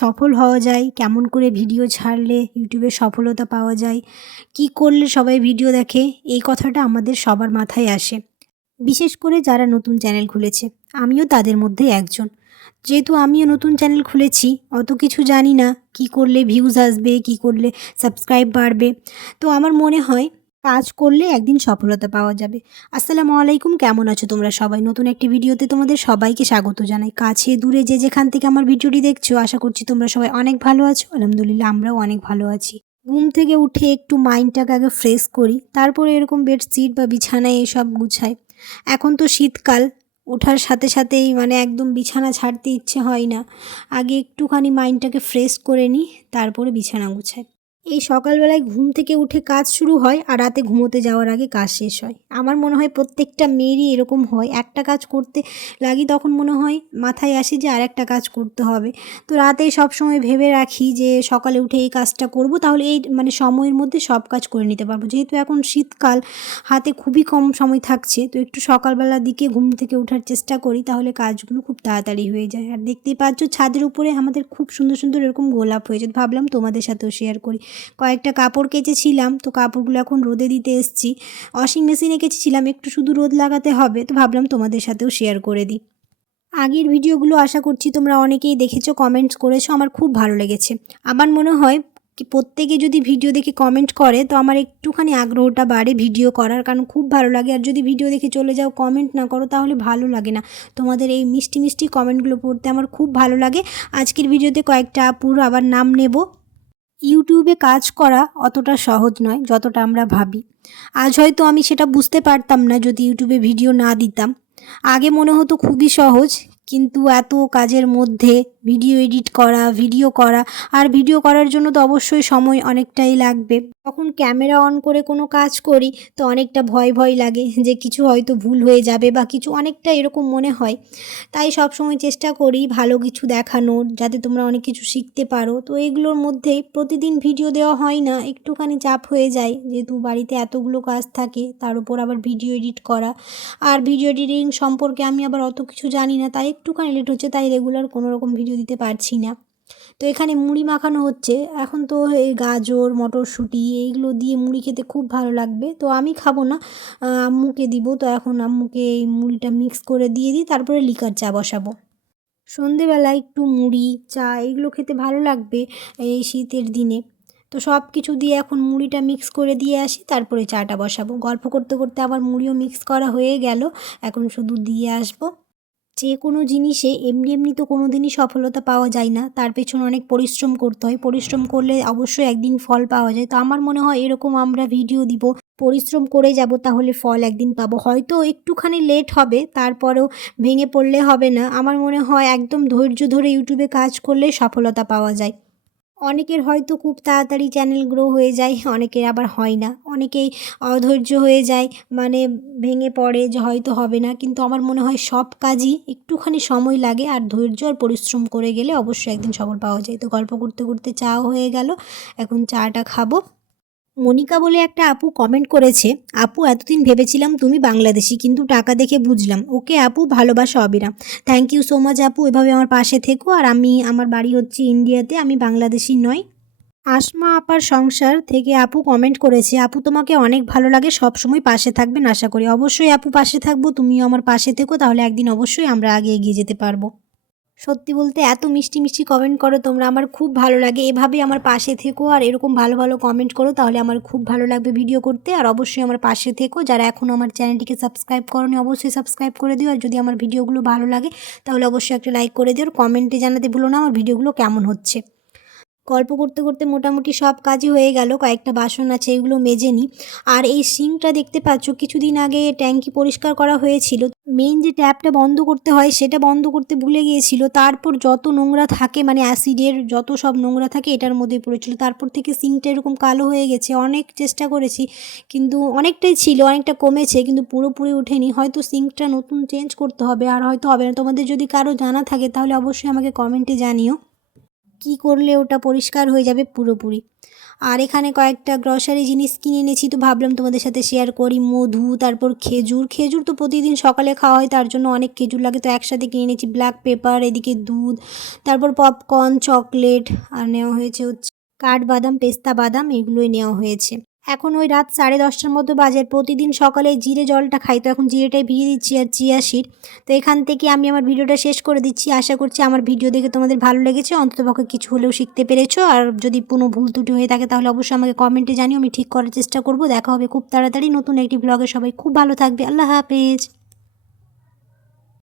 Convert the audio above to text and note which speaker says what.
Speaker 1: সফল হওয়া যায়, কেমন করে ভিডিও ছাড়লে ইউটিউবে সফলতা পাওয়া যায়, কি করলে সবাই ভিডিও দেখে, এই কথাটা আমাদের সবার মাথায় আসে। বিশেষ করে যারা নতুন চ্যানেল খুলেছে, আমিও তাদের মধ্যে একজন। যেহেতু আমিও নতুন চ্যানেল খুলেছি, অত কিছু জানি না, কি করলে ভিউজ আসবে, কি করলে সাবস্ক্রাইব বাড়বে। তো আমার মনে হয় কাজ করলে একদিন সফলতা পাওয়া যাবে। আসসালামু আলাইকুম, কেমন আছো তোমরা সবাই? নতুন একটি ভিডিওতে তোমাদের সবাইকে স্বাগত জানাই। কাছে দূরে যে যেখান থেকে আমার ভিডিওটি দেখছ, আশা করছি তোমরা সবাই অনেক ভালো আছো। আলহামদুলিল্লাহ, আমরাও অনেক ভালো আছি। ঘুম থেকে উঠে একটু মাইন্ডটাকে আগে ফ্রেশ করি, তারপরে এরকম বেডশিট বা বিছানায় এসব গুছাই। এখন তো শীতকাল, ওঠার সাথে সাথেই মানে একদম বিছানা ছাড়তে ইচ্ছে হয় না। আগে একটুখানি মাইন্ডটাকে ফ্রেশ করে নিই, তারপরে বিছানা গুছাই। এই সকালবেলায় ঘুম থেকে উঠে কাজ শুরু হয় আর রাতে ঘুমোতে যাওয়ার আগে কাজ শেষ হয়। আমার মনে হয় প্রত্যেকটা মেয়েরই এরকম হয়। একটা কাজ করতে লাগি তখন মনে হয় মাথায় আসে যে আর একটা কাজ করতে হবে। তো রাতে সবসময় ভেবে রাখি যে সকালে উঠে এই কাজটা করব, তাহলে এই মানে সময়ের মধ্যে সব কাজ করে নিতে পারব। যেহেতু এখন শীতকাল, হাতে খুবই কম সময় থাকছে, তো একটু সকালবেলার দিকে ঘুম থেকে ওঠার চেষ্টা করি, তাহলে কাজগুলো খুব তাড়াতাড়ি হয়ে যায়। আর দেখতেই পাচ্ছ, ছাদের উপরে আমাদের খুব সুন্দর সুন্দর এরকম গোলাপ হয়েছে। ভাবলাম তোমাদের সাথেও শেয়ার করি। কয়েকটা কাপড় কেচেছিলাম, তো কাপড়গুলো এখন রোদে দিতে এসছি। ওয়াশিং মেশিনে কেচেছিলাম, একটু শুধু রোদ লাগাতে হবে, তো ভাবলাম তোমাদের সাথেও শেয়ার করে দিই। আগের ভিডিওগুলো আশা করছি তোমরা অনেকেই দেখেছ কমেন্টস করেছ, আমার খুব ভালো লেগেছে। আমার মনে হয় প্রত্যেকে যদি ভিডিও দেখে কমেন্ট করে, তো আমার একটুখানি আগ্রহটা বাড়ে ভিডিও করার, কারণ খুব ভালো লাগে। আর যদি ভিডিও দেখে চলে যাও কমেন্ট না করো, তাহলে ভালো লাগে না। তোমাদের এই মিষ্টি মিষ্টি কমেন্টগুলো পড়তে আমার খুব ভালো লাগে। আজকের ভিডিওতে কয়েকটা আপুর আবার নাম নেব। ইউটিউবে কাজ করা অতটা সহজ নয়, যতটা আমরা ভাবি। আজ হয়তো আমি সেটা বুঝতে পারতাম না যদি ইউটিউবে ভিডিও না দিতাম। আগে মনে হতো খুবই সহজ কিন্তু এত কাজের মধ্যে ভিডিও এডিট করা ভিডিও করা, আর ভিডিও করার জন্য তো অবশ্যই সময় অনেকটাই লাগবে। তখন ক্যামেরা অন করে কোনো কাজ করি, তো অনেকটা ভয় ভয় লাগে যে কিছু হয়তো ভুল হয়ে যাবে বা কিছু অনেকটা এরকম মনে হয়। তাই সব সময় চেষ্টা করি ভালো কিছু দেখানোর যাতে তোমরা অনেক কিছু শিখতে পারো। তো এগুলোর মধ্যেই প্রতিদিন ভিডিও দেওয়া হয় না, একটুখানি চাপ হয়ে যায়। যেহেতু বাড়িতে এতগুলো কাজ থাকে, তার উপর আবার ভিডিও এডিট করা। আর ভিডিও এডিটিং সম্পর্কে আমি আবার অত কিছু জানি না, তাই একটুখানি লেট হচ্ছে, তাই রেগুলার কোনো রকম ভিডিও দিতে পারছি না। তো এখানে মুড়ি মাখানো হচ্ছে। এখন তো এই গাজর, মটরশুঁটি এইগুলো দিয়ে মুড়ি খেতে খুব ভালো লাগবে। তো আমি খাব না আম্মুকে দিব। তো এখন আম্মুকে এই মুড়িটা মিক্স করে দিয়ে দিই, তারপরে লিকার চা বসাবো। সন্ধেবেলা একটু মুড়ি, চা এগুলো খেতে ভালো লাগবে এই শীতের দিনে। তো সব কিছু দিয়ে এখন মুড়িটা মিক্স করে দিয়ে আসি, তারপরে চাটা বসাবো। গল্প করতে করতে আবার মুড়িও মিক্স করা হয়ে গেল। এখন শুধু দিয়ে আসব। যে কোনো জিনিসে এমনি এমনি তো কোনো দিনই সফলতা পাওয়া যায় না। তার পেছনে অনেক পরিশ্রম করতে হয়। পরিশ্রম করলে অবশ্যই একদিন ফল পাওয়া যায়। তো আমার মনে হয় এরকম আমরা ভিডিও দিব। পরিশ্রম করে যাব তাহলে ফল একদিন পাবো। হয়তো একটুখানি লেট হবে, তারপরেও ভেঙে পড়লে হবে না। আমার মনে হয় একদম ধৈর্য ধরে ইউটিউবে কাজ করলে সফলতা পাওয়া যায়। অনেকের হয়তো খুব তাড়াতাড়ি চ্যানেল গ্রো হয়ে যায়, অনেকের আবার হয় না। অনেকেই অধৈর্য হয়ে যায় মানে ভেঙে পড়ে যে হয়তো হবে না। কিন্তু আমার মনে হয় সব কাজই একটুখানি সময় লাগে আর ধৈর্য আর পরিশ্রম করে গেলে অবশ্যই একদিন সফল পাওয়া যায়। তো গল্প করতে করতে চাও হয়ে গেল, এখন চাটা খাব। মনিকা বলে একটা আপু কমেন্ট করেছে, আপু, এতদিন ভেবেছিলাম তুমি বাংলাদেশি, কিন্তু টাকা দেখে বুঝলাম। ওকে, আপু, ভালোবাসা অবিরাম। থ্যাংক ইউ সো মাচ আপু, এভাবে আমার পাশে থেকো। আর আমি, আমার বাড়ি হচ্ছে ইন্ডিয়াতে আমি বাংলাদেশি নয় আসমা আপার সংসার থেকে আপু কমেন্ট করেছে, আপু, তোমাকে অনেক ভালো লাগে সব সময় পাশে থাকবেন, আশা করি। অবশ্যই আপু পাশে থাকব, তুমিও আমার পাশে থেকো, তাহলে একদিন অবশ্যই আমরা আগে এগিয়ে যেতে পারব। সত্যি বলতে এত মিষ্টি মিষ্টি কমেন্ট করো, তোমরা আমার খুব ভালো লাগে। এভাবে আমার পাশে থেকো আর এরকম ভালো ভালো কমেন্ট করো, তাহলে আমার খুব ভালো লাগবে ভিডিও করতে। আর অবশ্যই আমার পাশে থেকো। যারা এখনও আমার চ্যানেলটিকে সাবস্ক্রাইব করনি, অবশ্যই সাবস্ক্রাইব করে দিও। আর যদি আমার ভিডিওগুলো ভালো লাগে, তাহলে অবশ্যই একটা লাইক করে দিও। আর কমেন্টে জানাতে ভুলো না আমার ভিডিওগুলো কেমন হচ্ছে। গল্প করতে করতে মোটামুটি সব কাজই হয়ে গেল, কয়েকটা বাসন আছে এগুলো মেজে নিই। আর এই সিঙ্কটা দেখতে পাচ্ছ, কিছুদিন আগে ট্যাঙ্কি পরিষ্কার করা হয়েছিল। মেইন যে ট্যাপটা বন্ধ করতে হয় সেটা বন্ধ করতে ভুলে গিয়েছিল। তারপর যত নোংরা থাকে মানে অ্যাসিডের যত সব নোংরা থাকে, এটার মধ্যে পড়েছিল। তারপর থেকে সিঙ্কটা এরকম কালো হয়ে গেছে। অনেক চেষ্টা করেছি, কিন্তু অনেকটাই ছিল, অনেকটা কমেছে, কিন্তু পুরোপুরি ওঠেনি। হয়তো সিঙ্কটা নতুন চেঞ্জ করতে হবে, আর হয়তো হবে না। তোমাদের যদি কারও জানা থাকে, তাহলে অবশ্যই আমাকে কমেন্টে জানিও। কি করলে ওটা পরিষ্কার হয়ে যাবে পুরোপুরি। আর এখানে কয়েকটা গ্রসারি জিনিস কিনে এনেছি তো ভাবলাম তোমাদের সাথে শেয়ার করি। মধু, তারপর খেজুর। খেজুর তো প্রতিদিন সকালে খাওয়া হয়, তার জন্য অনেক খেজুর লাগে। তো একসাথে কিনে এনেছি ব্ল্যাক পেপার এদিকে দুধ, তারপর পপকর্ন চকলেট আর নেওয়া হয়েছে হচ্ছে কাঠবাদাম, পেস্তা বাদাম, এগুলোই নেওয়া হয়েছে। এখন ওই রাত সাড়ে দশটার মতো বাজে। প্রতিদিন সকালে জিরে জলটা খাই, তো এখন জিরেটাই ভিজিয়ে দিচ্ছি আর চিয়া শিট তো এখান থেকে আমি আমার ভিডিওটা শেষ করে দিচ্ছি। আশা করছি আমার ভিডিও দেখে তোমাদের ভালো লেগেছে। অন্ততপক্ষে কিছু হলেও শিখতে পেরেছ। আর যদি কোনো ভুল ত্রুটি হয়ে থাকে, তাহলে অবশ্যই আমাকে কমেন্টে জানিও। আমি ঠিক করার চেষ্টা করব। দেখা হবে খুব তাড়াতাড়ি নতুন একটি ব্লগে সবাই খুব ভালো থাকবে। আল্লাহ হাফেজ।